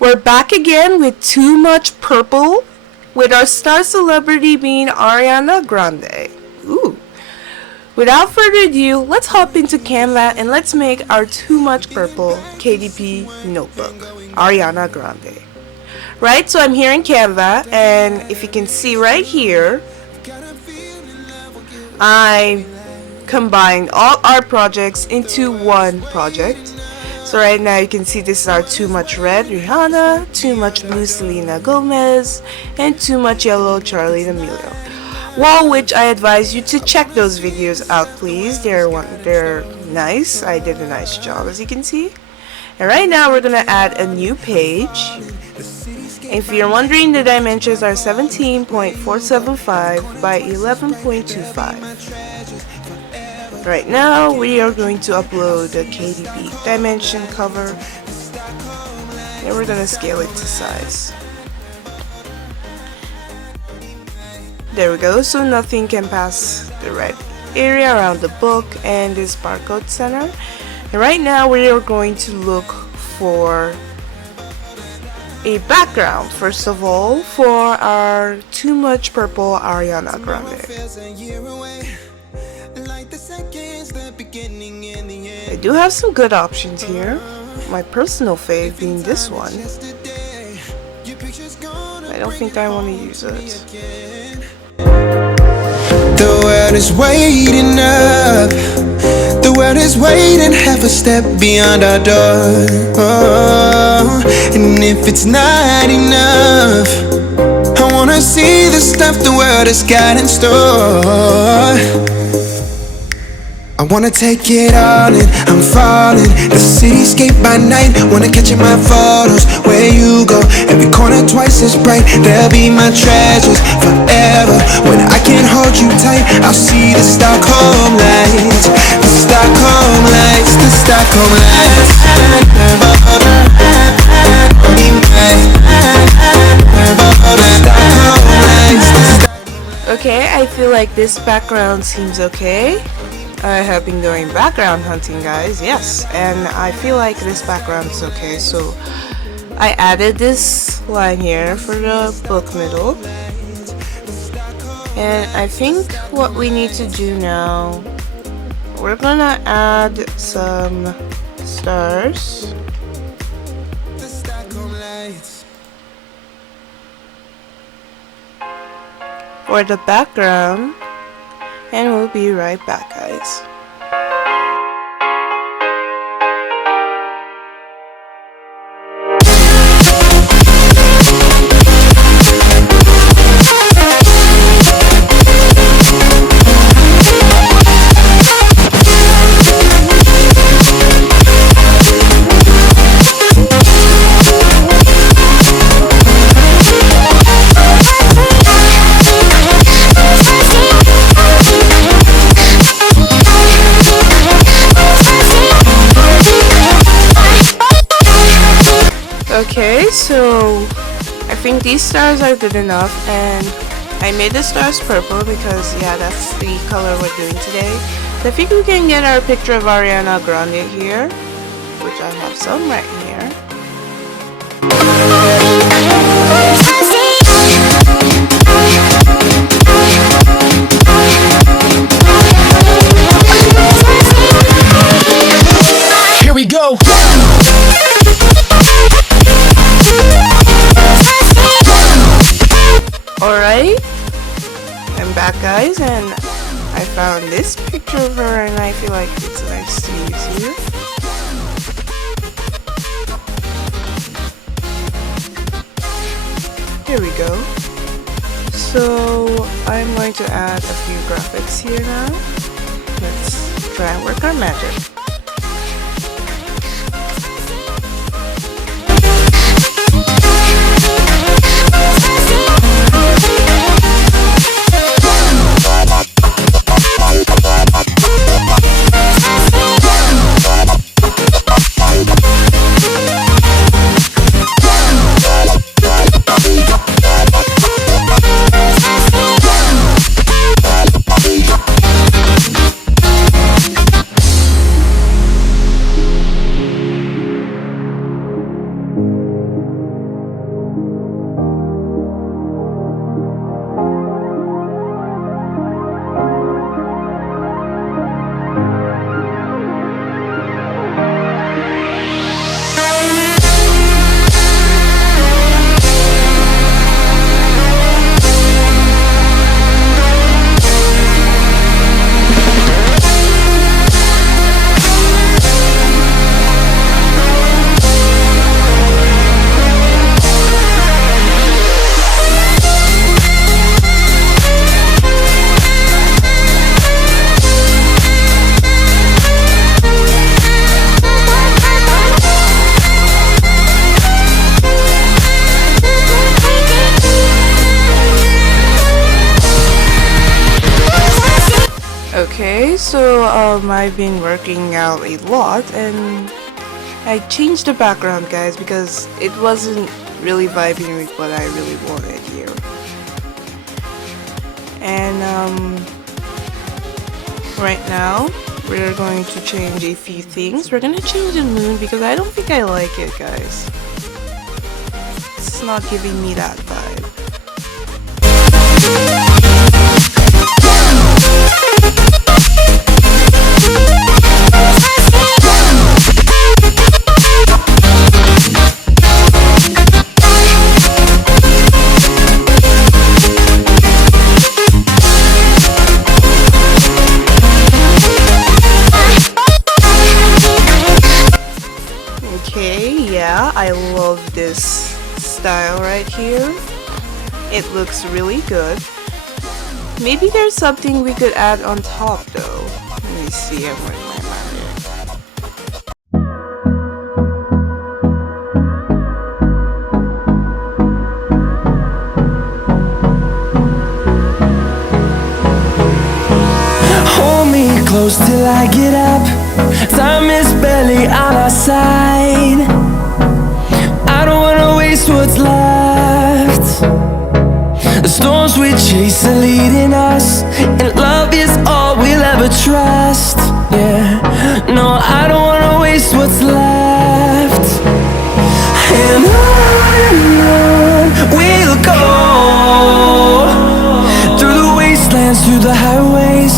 We're back again with Too Much Purple, with our star celebrity being Ariana Grande. Ooh. Without further ado, let's hop into Canva and let's make our Too Much Purple KDP notebook, Ariana Grande. Right, so I'm here in Canva, and if you can see right here, I combined all our projects into one project. So right now you can see this is our Too Much Red Rihanna, Too Much Blue Selena Gomez, and Too Much Yellow Charlie D'Amelio. While which I advise you to check those videos out, please. They're nice. I did a nice job, as you can see. And right now we're gonna add a new page. If you're wondering, the dimensions are 17.475 by 11.25. Right now we are going to upload the KDP dimension cover, and we're gonna scale it to size. There we go, so nothing can pass the red area around the book and this barcode center. And right now we are going to look for a background, first of all, for our Too Much Purple Ariana Grande. I do have some good options here, my personal fave being this one. I don't think I want to use it. The world is waiting up. The world is waiting half a step beyond our door. Oh, and if it's not enough, I wanna see the stuff the world has got in store. I wanna take it all in, I'm falling. The cityscape by night, wanna catch in my photos. Where you go, every corner twice as bright. They'll be my treasures forever. When I can't hold you tight, I'll see the Stockholm lights. The Stockholm lights, the Stockholm lights. Okay, I feel like this background seems okay. I have been doing background hunting, guys, yes, and I feel like this background is okay, so I added this line here for the book middle. And I think what we need to do now, we're gonna add some stars for the background. And we'll be right back, guys. Okay, so I think these stars are good enough, and I made the stars purple because, yeah, that's the color we're doing today. So I think we can get our picture of Ariana Grande here, which I have some right here. Here we go. Alright, I'm back, guys, and I found this picture of her, and I feel like it's nice to use here. Here we go. So I'm going to add a few graphics here now. Let's try and work our magic. Okay, so I've been working out a lot and I changed the background, guys, because it wasn't really vibing with what I really wanted here. And right now we're going to change a few things. We're gonna change the moon because I don't think I like it, guys. It's not giving me that vibe. Okay, yeah, I love this style right here. It looks really good. Maybe there's something we could add on top though. Let me see, I'm wearing my mirror. Hold me close till I get up. Time is barely on our side. I don't wanna waste what's left. The storms we chase are leading us, and love is all we'll ever trust. Yeah, no, I don't wanna waste what's left. And on we'll go, through the wastelands, through the highways,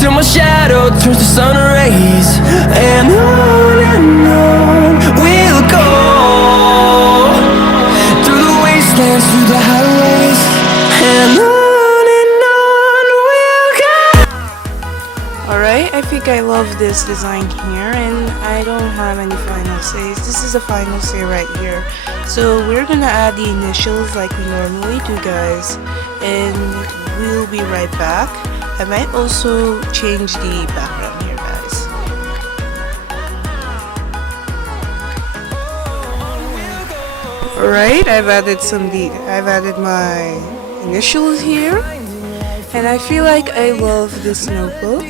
till my shadow turns to sun rays. And on we'll go, through the wastelands, through the highways, and on we'll go. Alright, I think I love this design here and I don't have any final says. This is the final say right here. So we're gonna add the initials like we normally do, guys, and we'll be right back. I might also change the background here, guys. Alright, I've added my initials here, and I feel like I love this notebook.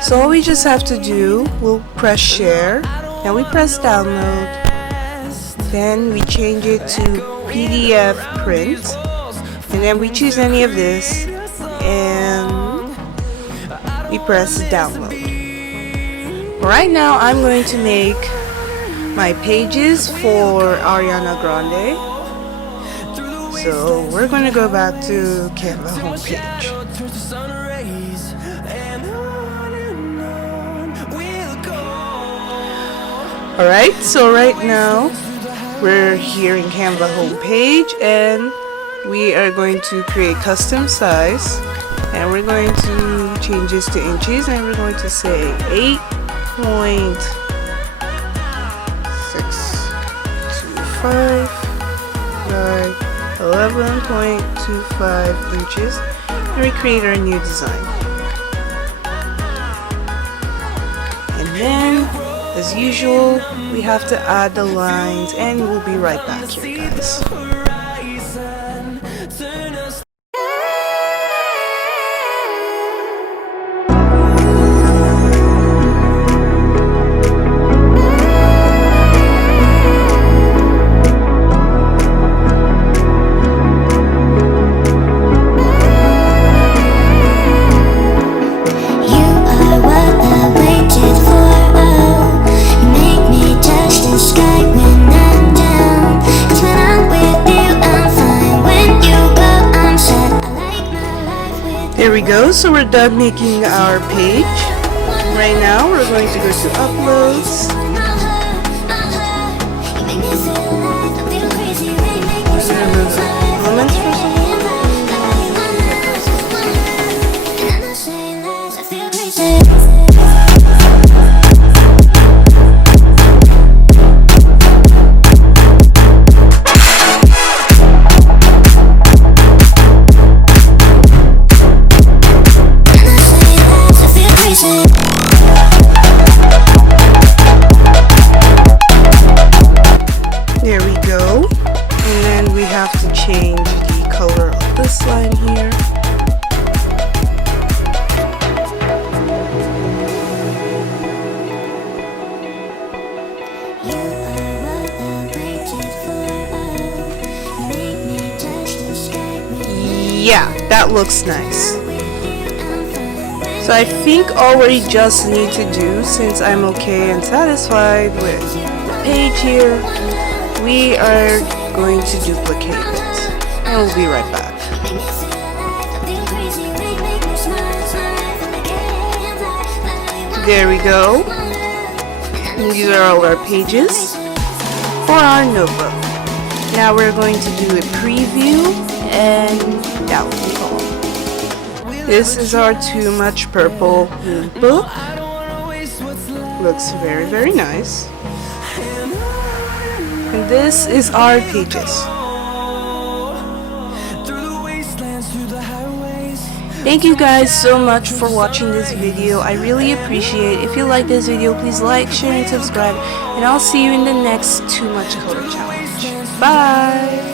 So all we just have to do, we'll press share, and we press download, then we change it to PDF print, and then we choose any of this, and we press download. Right now I'm going to make my pages for Ariana Grande. So we're going to go back to Canva homepage. Alright, so right now we're here in Canva homepage and we are going to create custom size, and we're going to change this to inches, and we're going to say 8.625 by 11.25 inches, and we create our new design. And then, as usual, we have to add the lines, and we'll be right back here, guys. There we go, so we're done making our page. Right now we're going to go to uploads. Comments for some. There we go, and then we have to change the color of this line here. yeah, that looks nice. So I think all we just need to do, since I'm okay and satisfied with the page here, we are going to duplicate it. And we'll be right back. There we go. These are all our pages for our notebook. Now we're going to do a preview, and that will be all. This is our Too Much Purple book. Looks very, very nice. And this is our pages. Thank you guys so much for watching this video. I really appreciate it. If you like this video, please like, share, and subscribe. And I'll see you in the next Too Much Color Challenge. Bye!